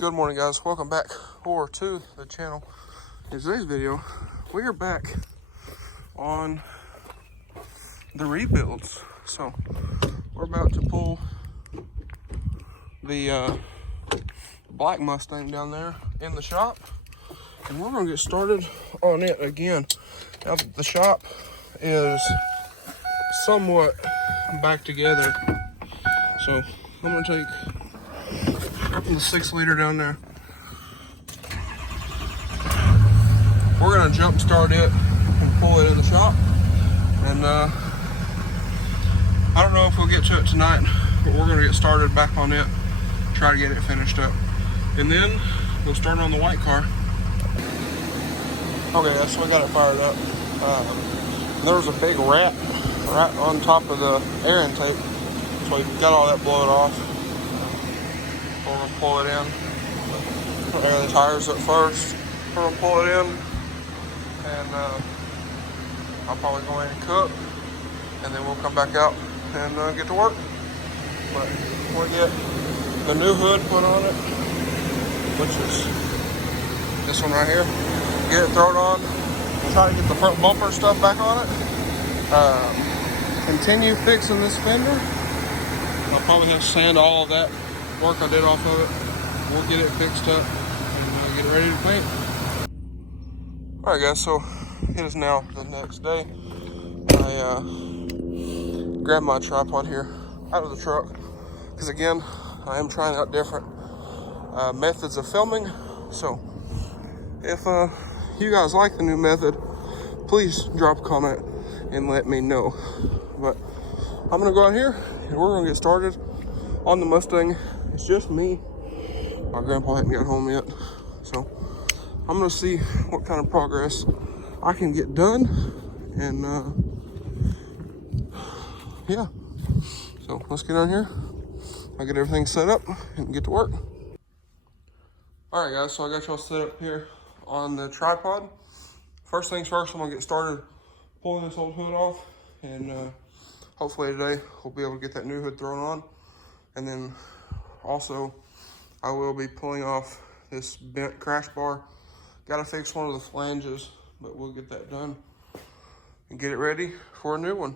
Good morning, guys. Welcome back to the channel. In today's video, we are back on the rebuilds. So we're about to pull the black Mustang down there in the shop, and we're going to get started on it again. Now that the shop is somewhat back together, so I'm going to take the 6-liter down there. We're gonna jump start it and pull it in the shop, and I don't know if we'll get to it tonight, but we're gonna get started back on it, try to get it finished up, and then we'll start on the white car. Okay, so we got it fired up. There was a big rat right on top of the air intake, so we got all that blown off. We're gonna pull it in. Air the tires up first. We're gonna pull it in, and I'll probably go in and cook, and then we'll come back out and get to work. But we'll get the new hood put on it, which is this one right here. Get it thrown on. Try to get the front bumper stuff back on it. Continue fixing this fender. I'll probably have to sand all of that work I did off of it. We'll get it fixed up and get it ready to paint. Alright guys, so it is now the next day. I grabbed my tripod here out of the truck because again, I am trying out different methods of filming. So if you guys like the new method, please drop a comment and let me know. But I'm gonna go out here and we're gonna get started on the Mustang. It's just me. My grandpa hadn't got home yet, so I'm gonna see what kind of progress I can get done, and yeah. So let's get on here. I'll get everything set up and get to work. All right, guys. So I got y'all set up here on the tripod. First things first, I'm gonna get started pulling this old hood off, and hopefully today we'll be able to get that new hood thrown on, and then also, I will be pulling off this bent crash bar. Gotta fix one of the flanges, but we'll get that done and get it ready for a new one.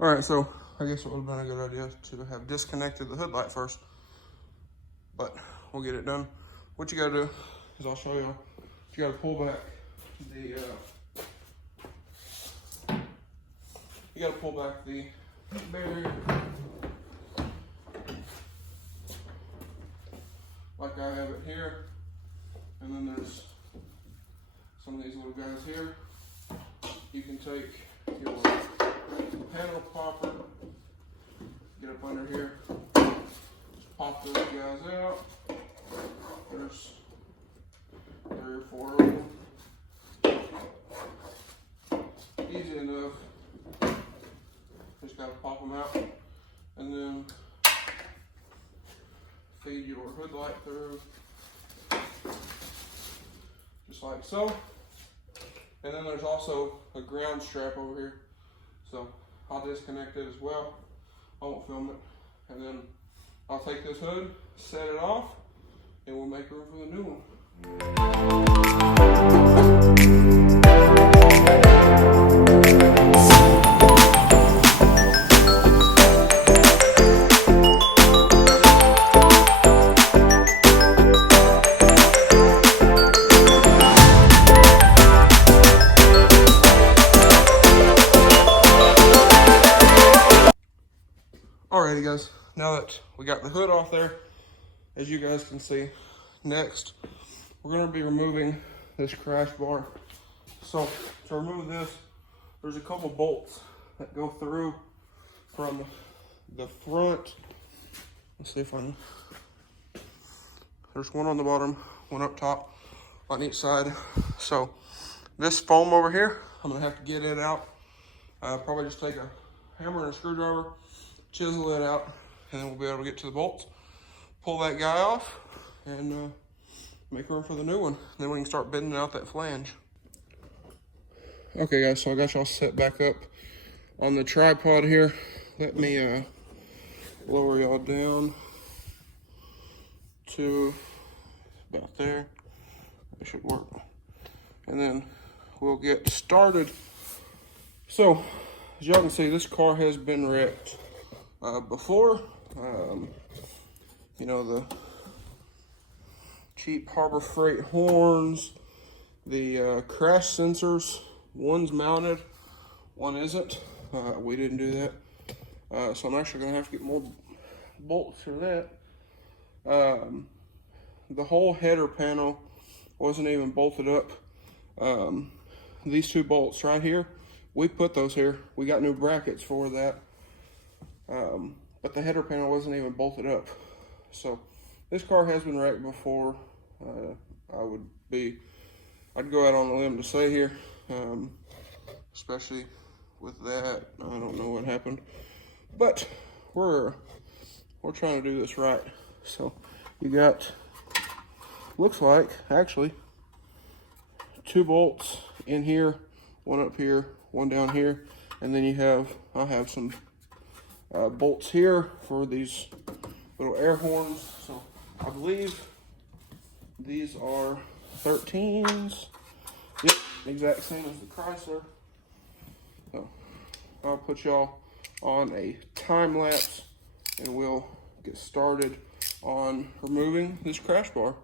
All right, so I guess it would have been a good idea to have disconnected the hood light first, but we'll get it done. What you gotta do is I'll show you. You gotta pull back the barrier like I have it here, and then there's some of these little guys here. You can take your panel popper, get up under here, just pop those guys out. There's 3 or 4 of them. Easy enough. Just gotta pop them out, and then feed your hood light through, just like so. And then there's also a ground strap over here, so I'll disconnect it as well. I won't film it, and then I'll take this hood, set it off, and we'll make room for the new one. Alrighty guys, now that we got the hood off there, as you guys can see, next we're going to be removing this crash bar. So to remove this, there's a couple bolts that go through from the front. Let's see if I can. There's one on the bottom, one up top on each side. So this foam over here, I'm going to have to get it out. Probably just take a hammer and a screwdriver, chisel it out, and then we'll be able to get to the bolts, pull that guy off, and make room for the new one. Then we can start bending out that flange. Okay guys, so I got y'all set back up on the tripod here. Let me lower y'all down to about there. That should work. And then we'll get started. So, as y'all can see, this car has been wrecked before. You know, the cheap Harbor Freight horns, the crash sensors, one's mounted, one isn't. We didn't do that. So I'm actually gonna have to get more bolts for that. The whole header panel wasn't even bolted up. These two bolts right here, we put those here. We got new brackets for that. But the header panel wasn't even bolted up. So this car has been wrecked before. I'd go out on a limb to say here, especially with that. I don't know what happened, but we're trying to do this right. So you got, looks like actually 2 bolts in here, one up here, one down here, and then I have some bolts here for these little air horns. So I believe these are 13s. Yep, exact same as the Chrysler. So I'll put y'all on a time lapse and we'll get started on removing this crash bar.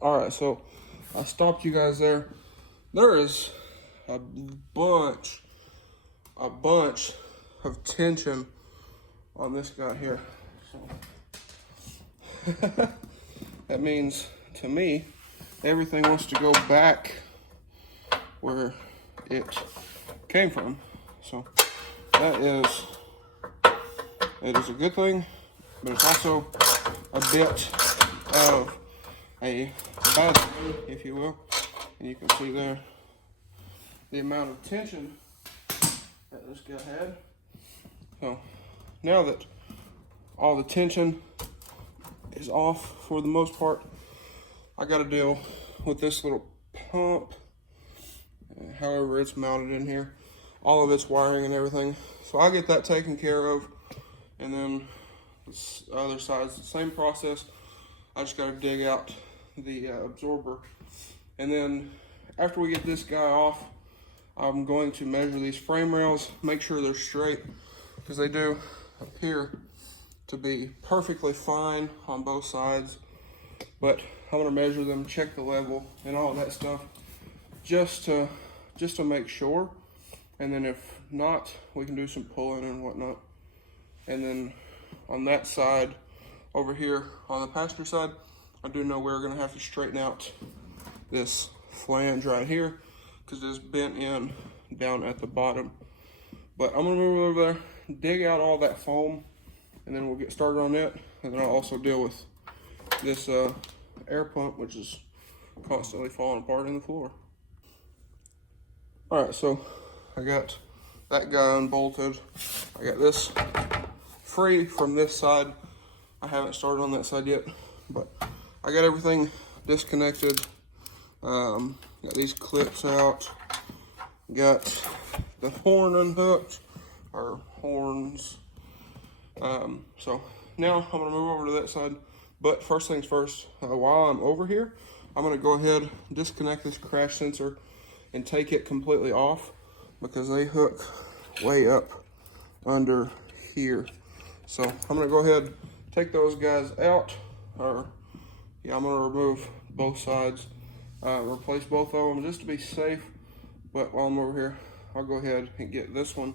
Alright, so I stopped you guys there. There is a bunch of tension on this guy here. So that means to me, everything wants to go back where it came from. So it is a good thing, but it's also a bit of a bad thing, if you will. And you can see there the amount of tension that this guy had. So now that all the tension is off for the most part, I got to deal with this little pump, however it's mounted in here, all of its wiring and everything. So I'll get that taken care of, and then the other side's the same process. I just got to dig out the absorber, and then after we get this guy off, I'm going to measure these frame rails, make sure they're straight, because they do appear to be perfectly fine on both sides, but I'm gonna measure them, check the level and all that stuff, just to make sure. And then if not, we can do some pulling and whatnot. And then on that side over here on the passenger side, I do know we're gonna have to straighten out this flange right here because it's bent in down at the bottom. But I'm gonna move over there, dig out all that foam, and then we'll get started on it. And then I'll also deal with this air pump, which is constantly falling apart in the floor. All right, so I got that guy unbolted. I got this free from this side. I haven't started on that side yet, but I got everything disconnected. Got these clips out. Got the horn unhooked, or horns. So now I'm gonna move over to that side. But first things first, while I'm over here, I'm gonna go ahead, disconnect this crash sensor and take it completely off, because they hook way up under here. So I'm gonna go ahead, take those guys out, I'm gonna remove both sides, replace both of them just to be safe. But while I'm over here, I'll go ahead and get this one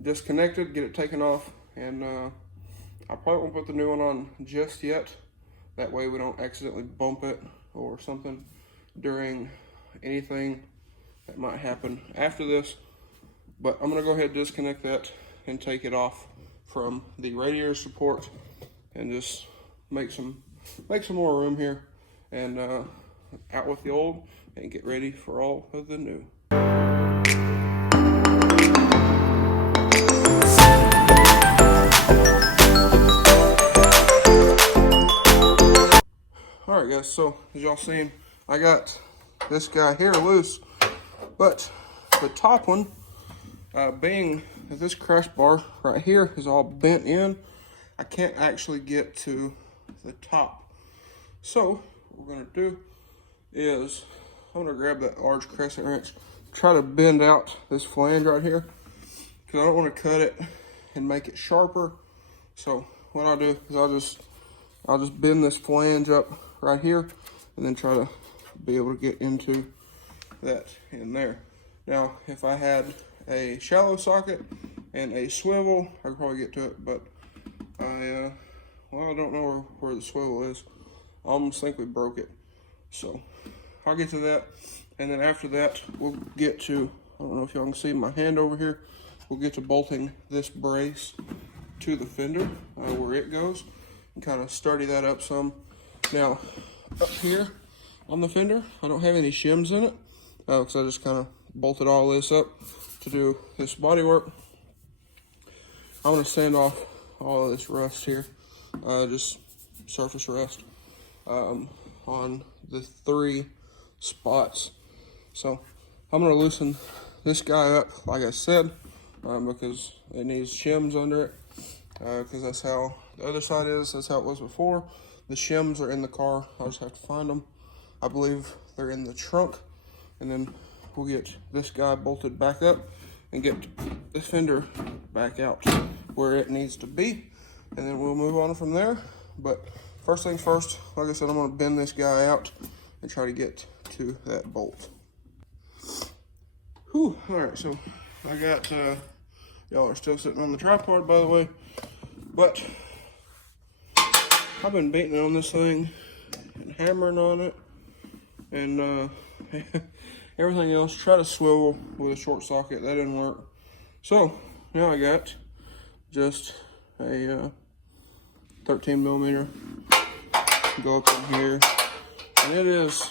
disconnected, get it taken off, and I probably won't put the new one on just yet. That way we don't accidentally bump it or something during anything that might happen after this. But I'm gonna go ahead and disconnect that and take it off from the radiator support and just make some more room here, and out with the old and get ready for all of the new. Alright guys, so as y'all seen, I got this guy here loose, but the top one, being that this crash bar right here is all bent in, I can't actually get to the top. So what we're gonna do is I'm gonna grab that large crescent wrench, try to bend out this flange right here, because I don't want to cut it and make it sharper. So what I'll do is I'll just bend this flange up right here and then try to be able to get into that in there. Now, if I had a shallow socket and a swivel, I could probably get to it, but I don't know where the swivel is. I almost think we broke it. So I'll get to that, and then after that, we'll get to, I don't know if y'all can see my hand over here, we'll get to bolting this brace to the fender where it goes, and kind of sturdy that up some. Now, up here on the fender, I don't have any shims in it, because I just kind of bolted all this up to do this body work. I'm going to sand off all of this rust here, just surface rust, on the 3 spots. So I'm going to loosen this guy up, like I said, because it needs shims under it, because that's how the other side is. That's how it was before. The shims are in the car. I'll just have to find them. I believe they're in the trunk, and then we'll get this guy bolted back up and get the fender back out where it needs to be, and then we'll move on from there. But first things first, like I said, I'm going to bend this guy out and try to get to that bolt. Whew, alright, so I got, y'all are still sitting on the tripod, by the way, but I've been beating on this thing and hammering on it, and everything else. Try to swivel with a short socket, that didn't work. So now I got just a 13 millimeter, go up in here, and it is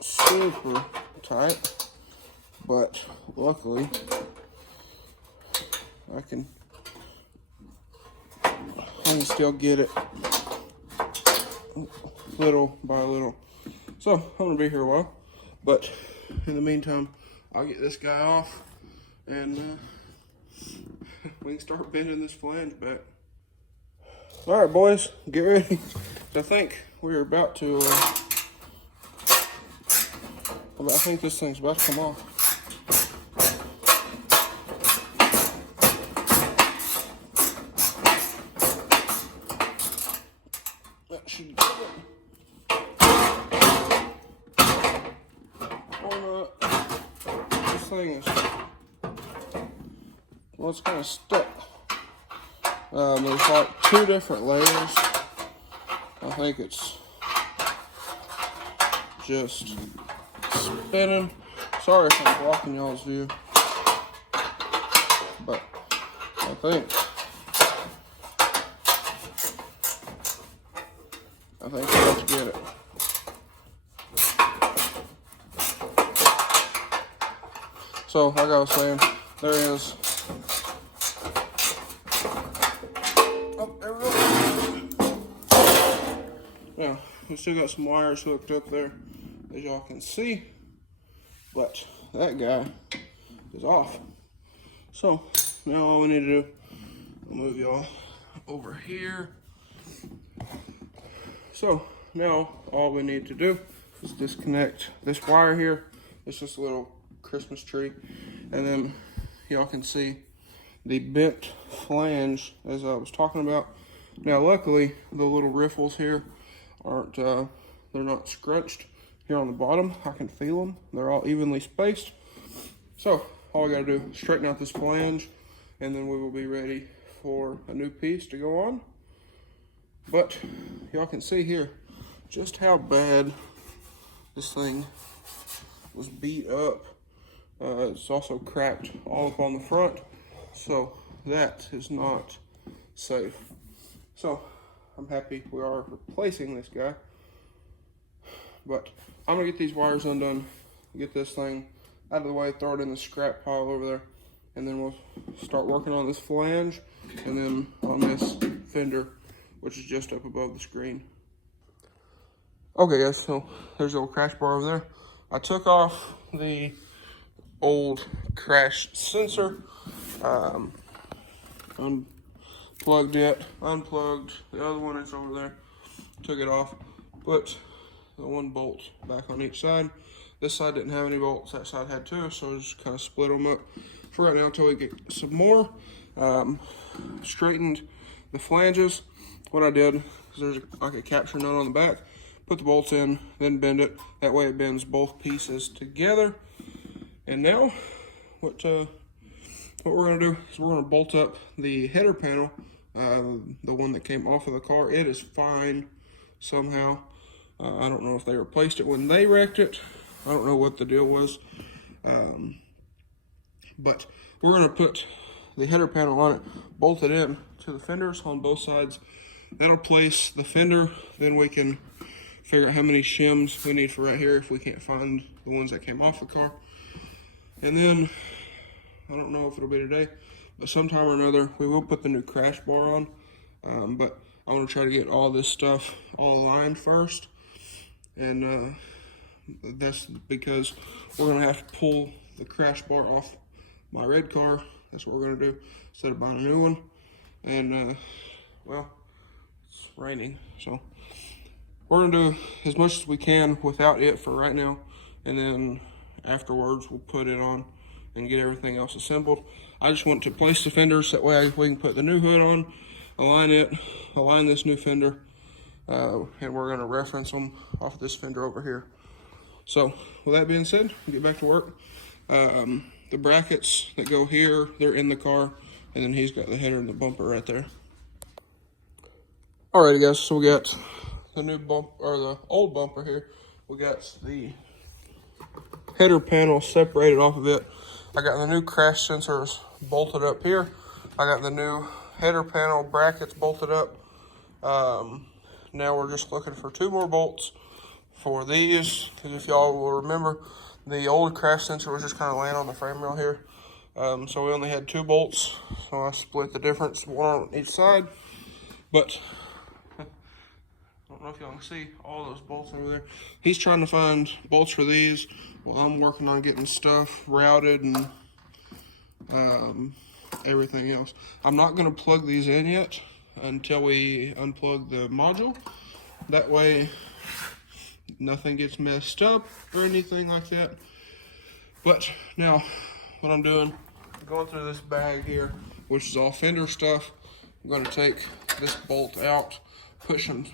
super tight, but luckily I can still get it little by little. So I'm gonna be here a while, but in the meantime, I'll get this guy off, and we can start bending this flange back. All right, boys, get ready. I think we're about to, I think this thing's about to come off. That should do it. Or not. This thing is, well, it's kind of stuck. There's like 2 different layers. I think it's just spinning. Sorry if I'm blocking y'all's view, but I think we're about to get it. So, like I was saying, there it is. Oh, there we go. Now, we still got some wires hooked up there, as y'all can see, but that guy is off. So, now all we need to do, I'll move y'all over here. So, now all we need to do is disconnect this wire here. It's just a little Christmas tree, and then y'all can see the bent flange as I was talking about. Now luckily the little riffles here aren't they're not scrunched here on the bottom. I can feel them, they're all evenly spaced. So all we gotta do is straighten out this flange, and then we will be ready for a new piece to go on. But y'all can see here just how bad this thing was beat up. It's also cracked all up on the front, so that is not safe. So I'm happy we are replacing this guy, but I'm gonna get these wires undone, get this thing out of the way, throw it in the scrap pile over there, and then we'll start working on this flange and then on this fender, which is just up above the screen. Okay guys, so there's the old crash bar over there. I took off the old crash sensor, unplugged it, unplugged the other one that's over there, took it off, put the one bolt back on each side. This side didn't have any bolts, that side had two, so I just kind of split them up for right now until we get some more. Straightened the flanges. What I did is there's like a capture nut on the back, put the bolts in, then bend it. That way it bends both pieces together. And now what we're gonna do is we're gonna bolt up the header panel, the one that came off of the car. It is fine somehow. I don't know if they replaced it when they wrecked it. I don't know what the deal was. But we're gonna put the header panel on it, bolt it in to the fenders on both sides. That'll place the fender. Then we can figure out how many shims we need for right here if we can't find the ones that came off the car. And then, I don't know if it'll be today, but sometime or another, we will put the new crash bar on. But I want to try to get all this stuff all aligned first. And that's because we're going to have to pull the crash bar off my red car. That's what we're going to do instead of buying a new one. And, well, it's raining, so we're going to do as much as we can without it for right now. And then afterwards, we'll put it on and get everything else assembled. I just want to place the fenders, that way we can put the new hood on, align it, align this new fender, and we're gonna reference them off this fender over here. So with that being said, we'll get back to work. The brackets that go here, they're in the car, and then he's got the header and the bumper right there. Alrighty guys, so we got the new bump, or the old bumper here. We got the header panel separated off of it. I got the new crash sensors bolted up here. I got the new header panel brackets bolted up. Now we're just looking for 2 more bolts for these, because if y'all will remember, the old crash sensor was just kind of laying on the frame rail here. So we only had 2 bolts, so I split the difference, one on each side. But I don't know if y'all can see all those bolts over there. He's trying to find bolts for these while I'm working on getting stuff routed and everything else. I'm not going to plug these in yet until we unplug the module. That way nothing gets messed up or anything like that. But now what I'm doing, I'm going through this bag here, which is all fender stuff. I'm going to take this bolt out, put some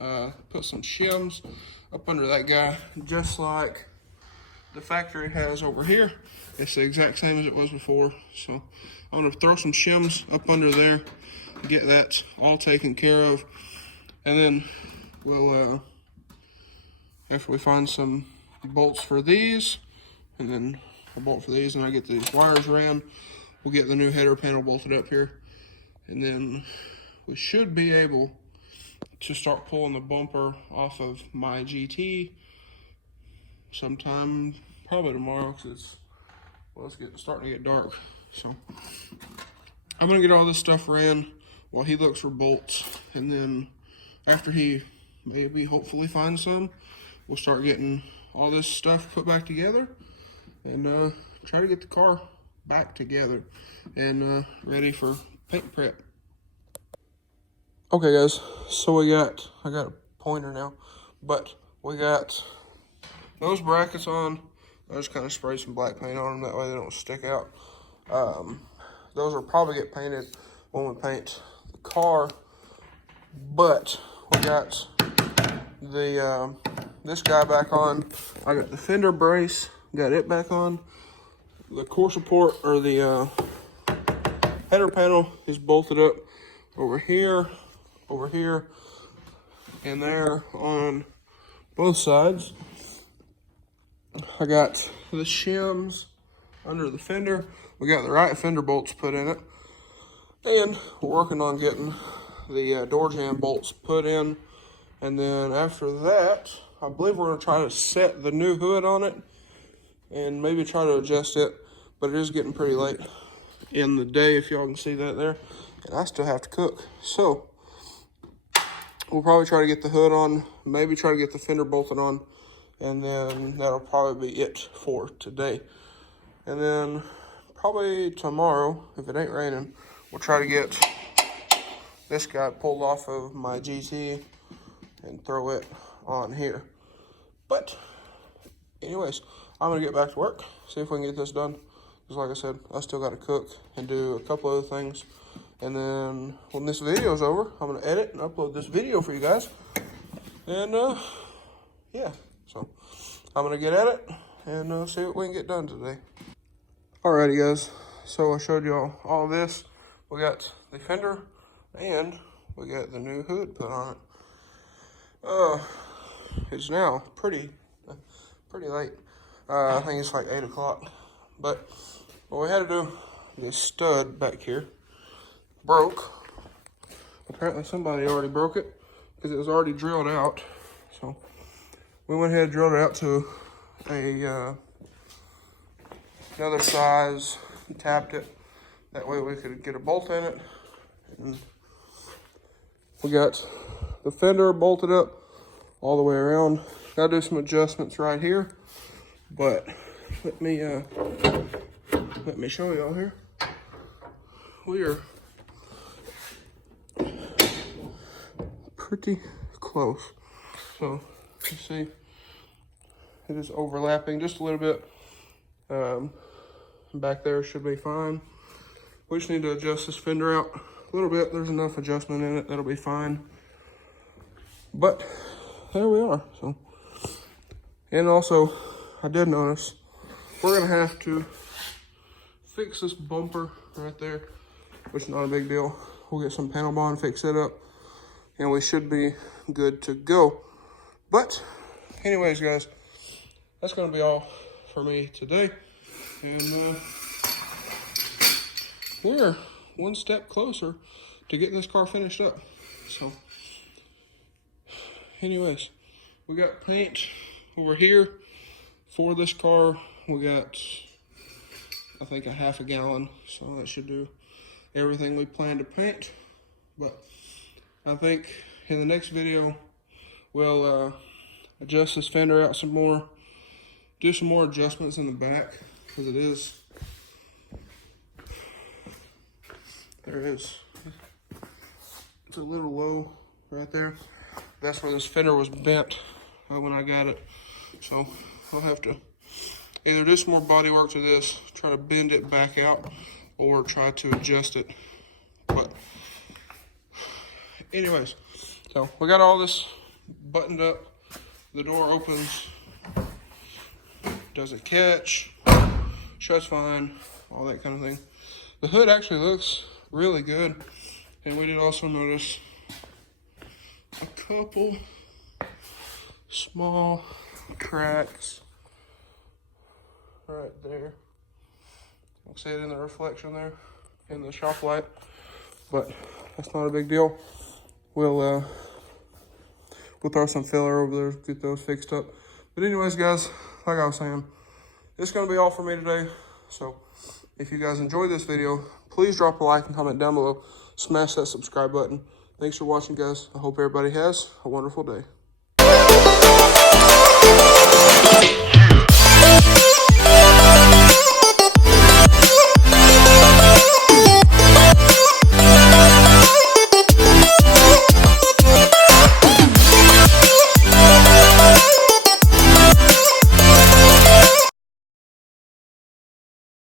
shims up under that guy, just like the factory has over here. It's the exact same as it was before. So I'm going to throw some shims up under there, get that all taken care of, and then we'll after we find some bolts for these, and then a bolt for these, and I get these wires ran, we'll get the new header panel bolted up here, and then we should be able to start pulling the bumper off of my GT sometime, probably tomorrow, because it's starting to get dark. So I'm gonna get all this stuff ran while he looks for bolts, and then after he hopefully finds some, we'll start getting all this stuff put back together and try to get the car back together and ready for paint prep. Okay guys, so I got a pointer now, but we got those brackets on. I just kind of spray some black paint on them, that way they don't stick out. Those will probably get painted when we paint the car, but we got the this guy back on. I got the fender brace, got it back on. The core support, or the header panel, is bolted up over here, and there on both sides. I got the shims under the fender. We got the right fender bolts put in it, and we're working on getting the door jamb bolts put in. And then after that, I believe we're going to try to set the new hood on it and maybe try to adjust it, but it is getting pretty late in the day, if y'all can see that there, and I still have to cook. So we'll probably try to get the hood on, maybe try to get the fender bolted on, and then that'll probably be it for today. And then probably tomorrow, if it ain't raining, we'll try to get this guy pulled off of my GT and throw it on here. But anyways, I'm gonna get back to work, see if we can get this done. Because like I said, I still gotta cook and do a couple other things. And then when this video is over, I'm gonna edit and upload this video for you guys. And yeah, so I'm gonna get at it and see what we can get done today. Alrighty guys, so I showed y'all all this. We got the fender and we got the new hood put on it. It's now pretty late. I think it's like 8 o'clock. But what we had to do, this stud back here broke. Apparently somebody already broke it because it was already drilled out. So we went ahead and drilled it out to another size and tapped it. That way we could get a bolt in it. And we got the fender bolted up all the way around. Gotta do some adjustments right here, but let me show y'all here. We are pretty close. So you see, it is overlapping just a little bit. Back there should be fine. We just need to adjust this fender out a little bit. There's enough adjustment in it that'll be fine. But there we are. So, and also I did notice we're gonna have to fix this bumper right there, which is not a big deal. We'll get some panel bond, fix it up, and we should be good to go. But anyways guys, that's gonna be all for me today. And we're one step closer to getting this car finished up. So anyways, we got paint over here for this car. We got, I think, a half a gallon, so that should do everything we plan to paint. But I think in the next video we'll adjust this fender out some more, do some more adjustments in the back, because it's a little low right there. That's where this fender was bent when I got it. So I'll have to either do some more body work to this, try to bend it back out, or try to adjust it. But anyways, so we got all this buttoned up. The door opens, doesn't catch, shuts fine, all that kind of thing. The hood actually looks really good. And we did also notice a couple small cracks right there. I'll see it in the reflection there in the shop light, but that's not a big deal. We'll throw some filler over there, get those fixed up. But anyways guys, like I was saying, it's gonna be all for me today. So if you guys enjoyed this video, please drop a like and comment down below. Smash that subscribe button. Thanks for watching guys. I hope everybody has a wonderful day.